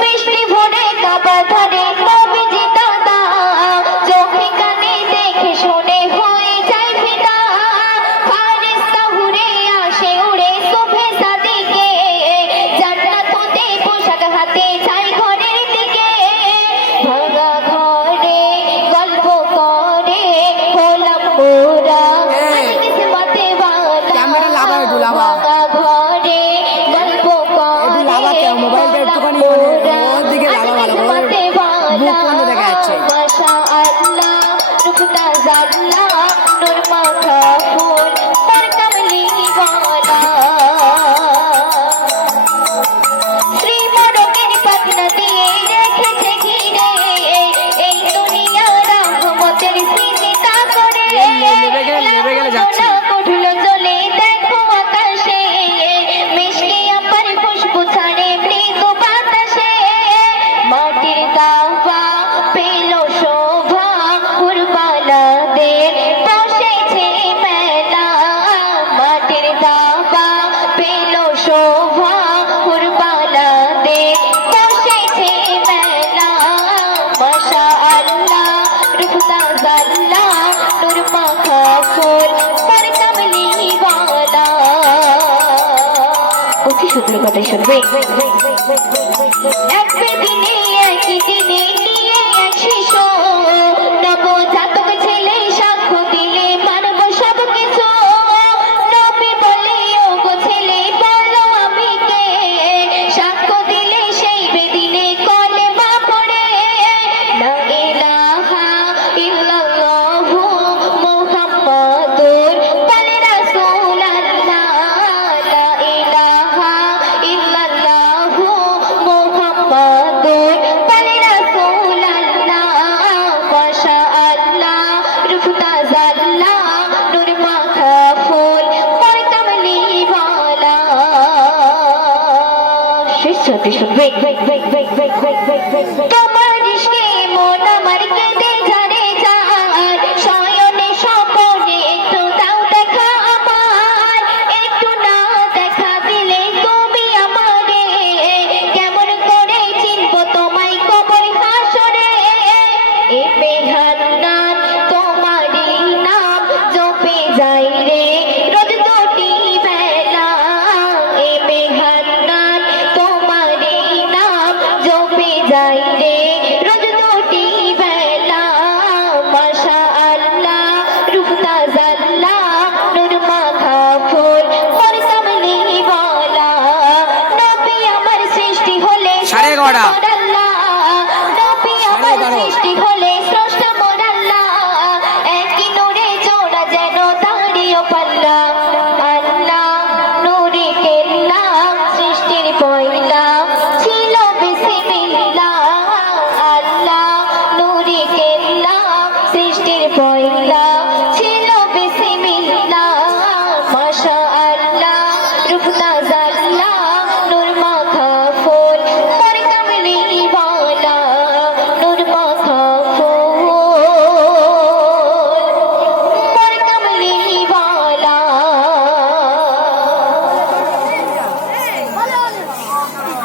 মিষ্টি ভরে কাবা ধরে নবীজি দাদা চোখে কানে দেখে শুনে হয়ে যায় ফিদা ফারিস্তা উড়ে আসে উড়ে সুফে সাদিকে জান্নাত হতে পোশাক হাতে যায় ঘরের দিকে ভাঙা ঘরে গল্প করে হলাম মোরা কিসমতে বালা ভাঙা ঘরে গল্প করে মোবাইলটা একটুখানি দিকে কিসমতে বালা মাশাআল্লাহ রুখতা জাল্লা নূর মাথা ফুল তার কমলি वाला শ্রী মোড়কের পাখনা দিয়ে রেখেছে ঘিরে এই দুনিয়া রহমতের সিজদা করে নেবে গেলে যাচ্ছে কঠুল চলে দেখো আকাশে মিষ্টি আপার খুশবু ছাড়ে মৃদু বাতাসে মাটির দাওয়া পেল শোভা কুরবালাদের বসেছে মেলা মাটির দাওয়া পেল শোভা কুরবালাদের বসেছে মেলা মাশাআল্লাহ রুখতা জাল্লা নূর মাখা ফুল তার কমলি वाला অতি সুন্দর কথা শুনবে এক দিনে একই দিনে নিয়ে এক শিশু নবজাতক ছেলে সাক্ষ্য দিলে মানব সব কিছু নবী বলে ও গো ছেলে বলো আমি কে সাক্ষ্য দিলে সেই বেদিনে কলেমা পড়ে লা ইলাহা ইল্লাল্লাহু মুহাম্মাদুর বলে রাসূলুল্লাহ লা ইলাহা ইল্লাল্লাহু মুহাম্মাদুর বলে রাসূলুল্লাহ মাশাআল্লাহ রুখতা জাল্লা নূর মাখা ফুল তার কমলি वाला শেষ সাথে শুনবে তোমার ইশকে মন আমার কেঁদে ঝরে যায় শয়নে স্বপনে একটু দাও দেখা আমার একটু না দেখা দিলে তুমি আমারে কেমন করে চিনব তোমায় কবর হাসরে এ বেহান্নান তোমারই নাম জপে যাই রে রোজ দুটি বেলা এ বেহান্নান তোমারই নাম জপে যাই রে রোজ দুটি বেলা মাশাআল্লাহ রুখতা জাল্লা নূর মাখা ফুল মোর কমলি वाला নবী আমার সৃষ্টি হলে সাড়ে এগারোটা। নবী আমার সৃষ্টি হলে